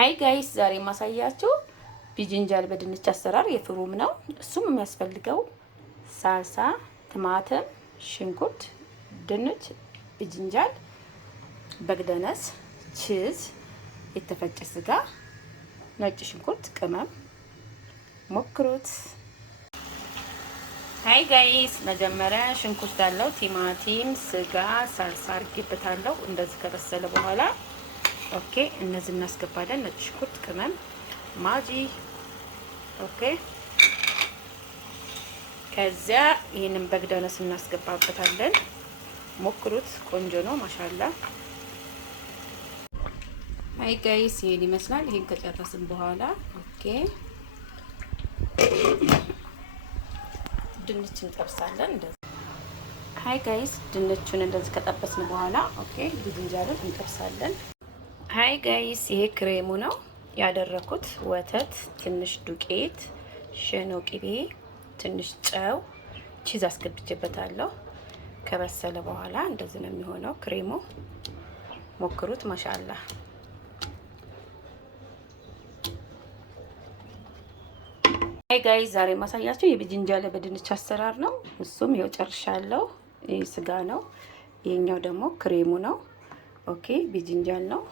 ሃይ ጋይስ ዛሬ ማሳያችሁ ቢጅንጃል በድንች አሰራር የፍሩም ነው። እሱም የሚያስፈልገው ሳልሳ፣ ቲማቲም፣ ሽንኩርት፣ ድንች፣ ቢጅንጃል፣ በግደነስ፣ ቺዝ፣ የተፈጨ ስጋ፣ ነጭ ሽንኩርት፣ ቅመም። ሞክሩት። ሃይ ጋይስ መጀመሪያ ሽንኩርት አለው፣ ቲማቲም፣ ስጋ፣ ሳልሳ አርግበታለሁ። እንደዚህ ከበሰለ በኋላ ኦኬ እነዚህ እናስገባለን። ነጭ ሽንኩርት፣ ቅመም፣ ማጂ። ኦኬ ከዚያ ይሄንን በግደነስ እናስገባበታለን። ሞክሩት፣ ቆንጆ ነው ማሻአላ። ሃይ ጋይስ ይሄን ይመስላል። ይሄን ከጨረስን በኋላ ኦኬ ድንች እንጠብሳለን። እንደዚህ ሃይ ጋይስ ድንቹን እንደዚህ ከጠበስን በኋላ ኦኬ ቢጅንጃሉን እንጠብሳለን። ሃይ ጋይስ ይሄ ክሬሙ ነው ያደረኩት። ወተት፣ ትንሽ ዱቄት፣ ሸኖ ቅቤ፣ ትንሽ ጨው፣ ቺዝ አስገብቼበታለሁ። ከበሰለ በኋላ እንደዚህ ነው የሚሆነው ክሬሙ። ሞክሩት ማሻአላ። ሃይ ጋይስ ዛሬ ማሳያችሁ የቢጅንጃል በድንች አሰራር ነው። እሱም ይኸው ጨርሻለሁ። ይሄ ስጋ ነው፣ ይሄኛው ደግሞ ክሬሙ ነው። ኦኬ ቢጅንጃል ነው፣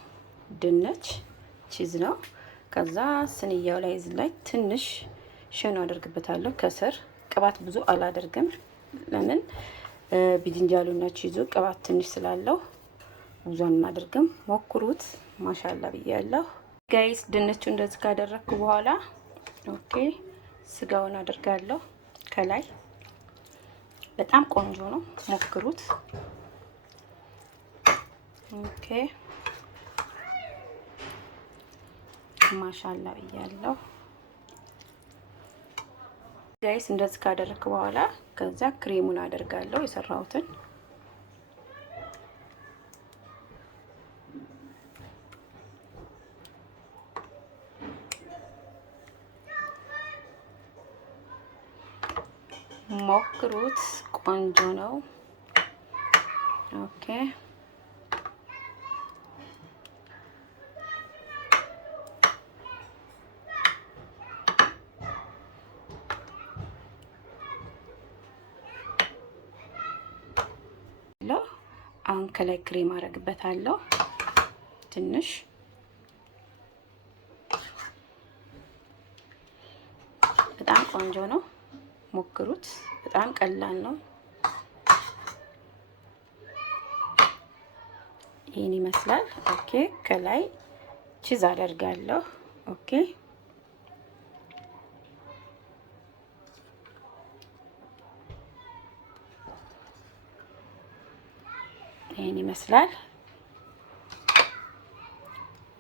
ድንች፣ ቺዝ ነው። ከዛ ስንያው ላይ እዚህ ላይ ትንሽ ሸኖ አደርግበታለሁ። ከስር ቅባት ብዙ አላደርግም። ለምን ቢጅንጃሉና ቺዙ ቅባት ትንሽ ስላለው ብዙ አናደርግም። ሞክሩት ማሻአላ ብያለሁ ጋይስ። ድንቹ እንደዚህ ካደረኩ በኋላ ኦኬ ስጋውን አደርጋለሁ ከላይ። በጣም ቆንጆ ነው፣ ሞክሩት። ኦኬ ማሻአላ ብያለሁ ጋይስ። እንደዚህ ካደረኩ በኋላ ከዛ ክሬሙን አደርጋለሁ የሰራሁትን። ሞክሩት ቆንጆ ነው። ኦኬ አሁን ከላይ ክሬም አደርግበታለሁ ትንሽ። በጣም ቆንጆ ነው፣ ሞክሩት። በጣም ቀላል ነው። ይሄን ይመስላል። ኦኬ ከላይ ቺዝ አደርጋለሁ። ኦኬ ይሄን ይመስላል።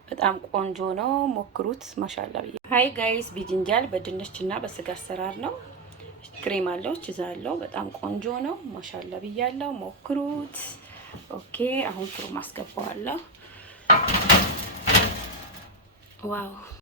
በጣም ቆንጆ ነው፣ ሞክሩት ማሻአላ ብዬ። ሃይ ጋይስ ቢጅንጃል በድንችና በስጋ አሰራር ነው። ክሬም አለው፣ ቺዝ አለው። በጣም ቆንጆ ነው ማሻአላ ብያለሁ። ሞክሩት። ኦኬ አሁን ፍሩም አስገባዋለሁ። ዋው